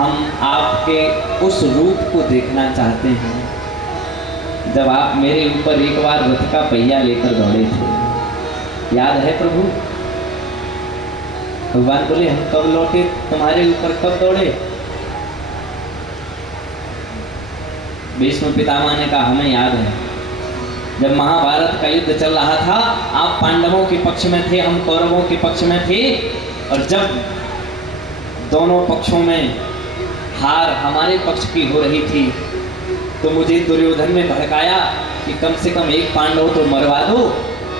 हम आपके उस रूप को देखना चाहते हैं जब आप मेरे ऊपर एक बार रथ का पहिया लेकर दौड़े थे। याद है प्रभु? भगवान बोले हम कब लौटे तुम्हारे ऊपर, कब दौड़े? भीष्म पितामह ने कहा हमें याद है, जब महाभारत का युद्ध चल रहा था, आप पांडवों के पक्ष में थे, हम कौरवों के पक्ष में थे, और जब दोनों पक्षों में हार हमारे पक्ष की हो रही थी तो मुझे दुर्योधन ने भड़काया कि कम से कम एक पांडव तो मरवा दो।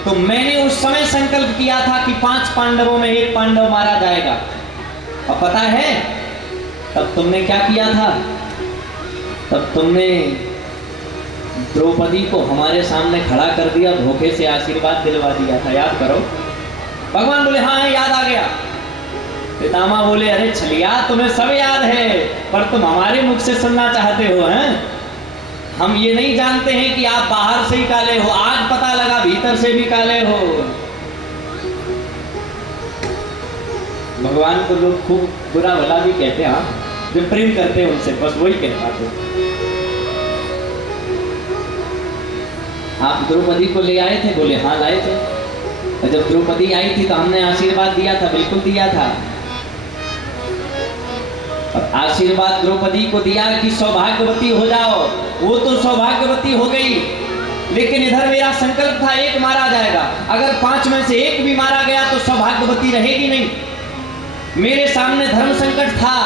तो मैंने उस समय संकल्प किया था कि 5 पांडवों में एक पांडव मारा जाएगा। अब पता है तब तुमने क्या किया था? तब तुमने द्रौपदी को हमारे सामने खड़ा कर दिया, धोखे से आशीर्वाद दिलवा दिया था, याद करो। भगवान बोले हाँ याद आ गया। पितामह बोले अरे छलिया तुम्हें सब याद है, पर तुम हमारे मुख से सुनना चाहते हो। हैं हम ये नहीं जानते हैं कि आप बाहर से ही काले हो, आज पता लगा भीतर से भी काले हो। भगवान को लोग खूब बुरा भला भी कहते हैं, जो प्रेम करते हैं उनसे बस वही कह पाते। आप द्रौपदी को ले आए थे? बोले हाँ लाए थे। और जब द्रौपदी आई थी तो हमने आशीर्वाद दिया था, बिल्कुल दिया था। और आशीर्वाद द्रौपदी को दिया कि सौभाग्यवती हो जाओ, वो तो सौभाग्यवती हो गई, लेकिन इधर मेरा संकल्प था एक मारा जाएगा। अगर 5 में से एक भी मारा गया तो सौभाग्यवती रहेगी नहीं। मेरे सामने धर्म संकट था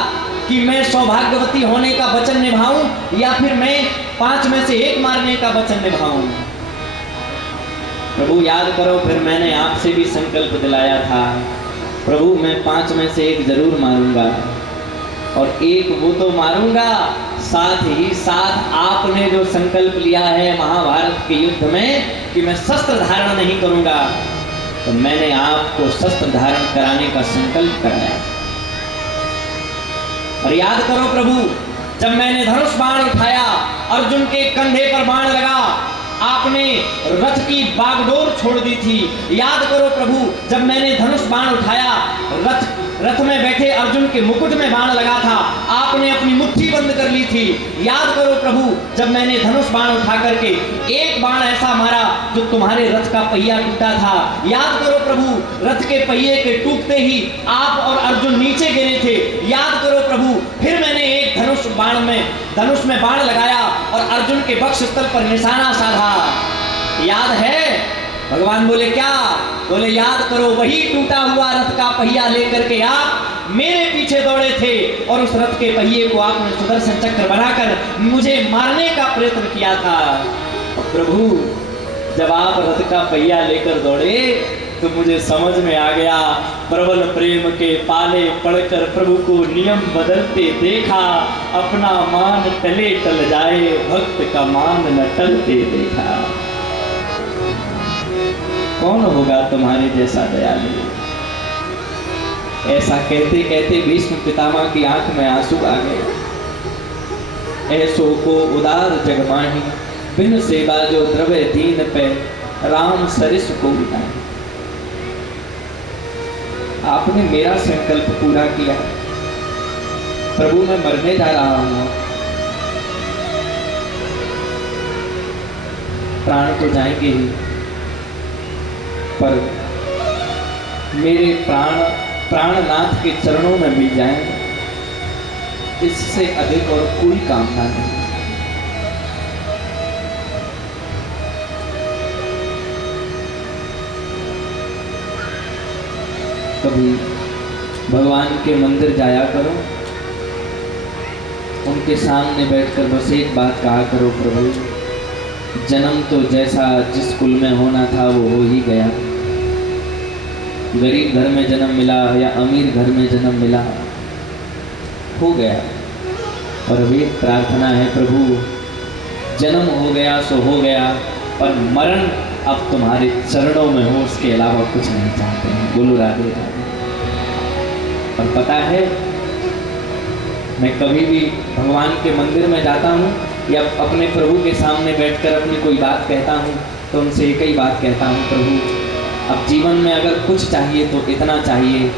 कि मैं सौभाग्यवती होने का वचन निभाऊं या फिर मैं 5 में से एक मारने का वचन निभाऊं। प्रभु याद करो, फिर मैंने आपसे भी संकल्प दिलाया था प्रभु मैं 5 में से एक जरूर मारूंगा, और एक वो तो मारूंगा, साथ ही साथ आपने जो संकल्प लिया है महाभारत के युद्ध में कि मैं शस्त्र धारण नहीं करूंगा, तो मैंने आपको शस्त्र धारण कराने का संकल्प कराया। और याद करो प्रभु, जब मैंने धनुष बाण उठाया, अर्जुन के कंधे पर बाण लगा, आपने रथ की बागडोर छोड़ दी थी। याद करो प्रभु, जब मैंने धनुष बाण उठाया, रथ में बैठे अर्जुन के मुकुट में बाण लगा था, आपने अपनी मुट्ठी बंद कर ली थी। याद करो प्रभु, जब मैंने धनुष बाण उठा करके एक बाण ऐसा मारा जो तुम्हारे रथ का पहिया टूटा था। याद करो प्रभु, रथ के पहिए के टूटते ही आप और अर्जुन नीचे गिरे थे। याद करो प्रभु, फिर मैंने एक धनुष में बाण लगाया और अर्जुन के वक्षस्थल पर निशाना साधा। याद है? भगवान बोले क्या? बोले याद करो, वही टूटा हुआ रथ का पहिया लेकर के आप मेरे पीछे दौड़े थे और उस रथ के पहिए को आपने सुदर्शन चक्र बनाकर मुझे मारने का प्रयत्न किया था। और प्रभु जब आप रथ का पहिया लेकर दौड़े तो मुझे समझ में आ गया, प्रबल प्रेम के पाले पड़कर प्रभु को नियम बदलते देखा, अपना मान टले टल जाए, भक्त का मान न टलते देखा। कौन होगा तुम्हारे जैसा दयालु? ऐसा कहते कहते भीष्म पितामह की आंख में आंसू आ गए। ऐसो को उदार जगमाही, बिन सेवा जो द्रव्य दीन पे, राम सरिस को उठाए। आपने मेरा संकल्प पूरा किया प्रभु, मैं मरने जा रहा हूं, प्राण तो जाएंगे ही, पर मेरे प्राणनाथ के चरणों में मिल जाएंगे, इससे अधिक और कोई कामना नहीं। कभी भगवान के मंदिर जाया करो, उनके सामने बैठकर बस एक बात कहा करो, प्रभु जन्म तो जैसा जिस कुल में होना था वो हो ही गया। गरीब घर में जन्म मिला या अमीर घर में जन्म मिला, हो गया। और अभी प्रार्थना है प्रभु, जन्म हो गया सो हो गया, पर मरण अब तुम्हारे चरणों में हो, उसके अलावा कुछ नहीं चाहते हैं। बोलो राधे राधे। और पता है, मैं कभी भी भगवान के मंदिर में जाता हूँ या अपने प्रभु के सामने बैठकर अपनी कोई बात कहता हूँ तो उनसे एक ही बात कहता हूँ, प्रभु अब जीवन में अगर कुछ चाहिए तो इतना चाहिए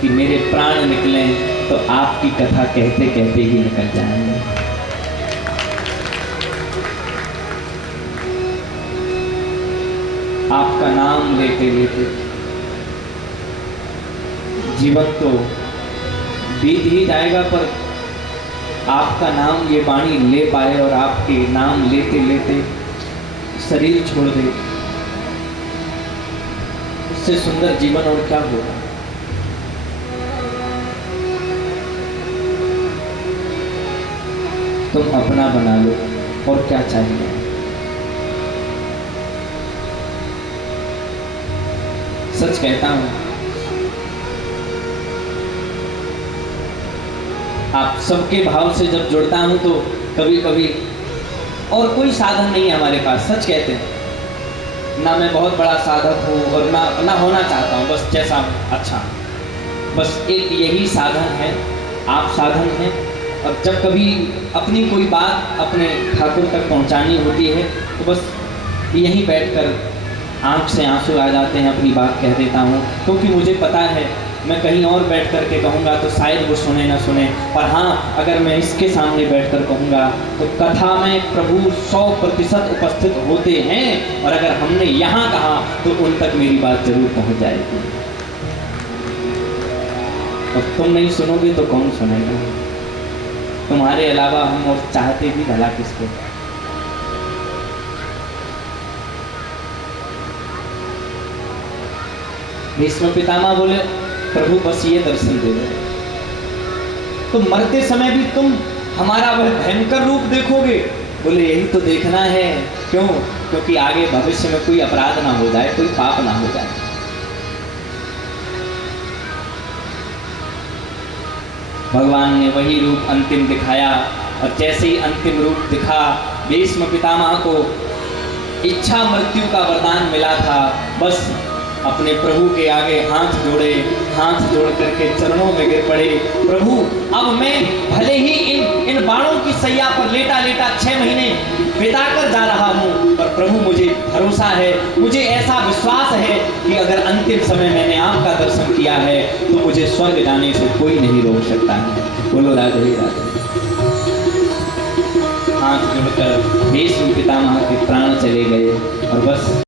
कि मेरे प्राण निकलें तो आपकी कथा कहते कहते ही निकल जाएंगे। आपका नाम लेते लेते जीवन तो बीत ही जाएगा, पर आपका नाम ये वाणी ले पाए और आपके नाम लेते लेते शरीर छोड़ दे, उससे सुंदर जीवन और क्या होगा। तुम अपना बना लो, और क्या चाहिए। सच कहता हूं, आप सबके भाव से जब जुड़ता हूं तो कभी कभी और कोई साधन नहीं है हमारे पास। सच कहते हैं ना, मैं बहुत बड़ा साधक हूं और ना होना चाहता हूं, बस जैसा अच्छा, बस एक यही साधन है, आप साधन हैं। और जब कभी अपनी कोई बात अपने ठाकुर तक पहुंचानी होती है तो बस यहीं बैठकर आंख से आंसू आ जाते हैं, अपनी बात कह देता हूँ, क्योंकि मुझे पता है मैं कहीं और बैठ कर के कहूँगा तो शायद वो सुने ना सुने, पर हाँ अगर मैं इसके सामने बैठ कर कहूँगा तो कथा में प्रभु 100% उपस्थित होते हैं, और अगर हमने यहाँ कहा तो उन तक मेरी बात जरूर पहुँच जाएगी। और तुम नहीं सुनोगे तो कौन सुनेगा? तुम्हारे अलावा हम और चाहते भी भला किसको। भीष्म पितामह बोले प्रभु बस ये दर्शन दे दो, तो मरते समय भी तुम हमारा वह भयंकर रूप देखोगे? बोले यही तो देखना है। क्यों? क्योंकि आगे भविष्य में कोई अपराध ना हो जाए, कोई पाप ना हो जाए। भगवान ने वही रूप अंतिम दिखाया, और जैसे ही अंतिम रूप दिखा, भीष्म पितामह को इच्छा मृत्यु का वरदान मिला था। बस अपने प्रभु के आगे हाथ जोड़ करके चरणों में गिर पड़े। प्रभु अब मैं भले ही इन बाणों की सैया पर लेटा लेटा 6 महीने बिताकर जा रहा हूँ, पर प्रभु मुझे भरोसा है, मुझे ऐसा विश्वास है कि अगर अंतिम समय मैंने आपका दर्शन किया है तो मुझे स्वर्ग जाने से कोई नहीं रोक सकता है। बोलो राधे राधे। हाथ जोड़कर भीष्म पितामह के प्राण चले गए, और बस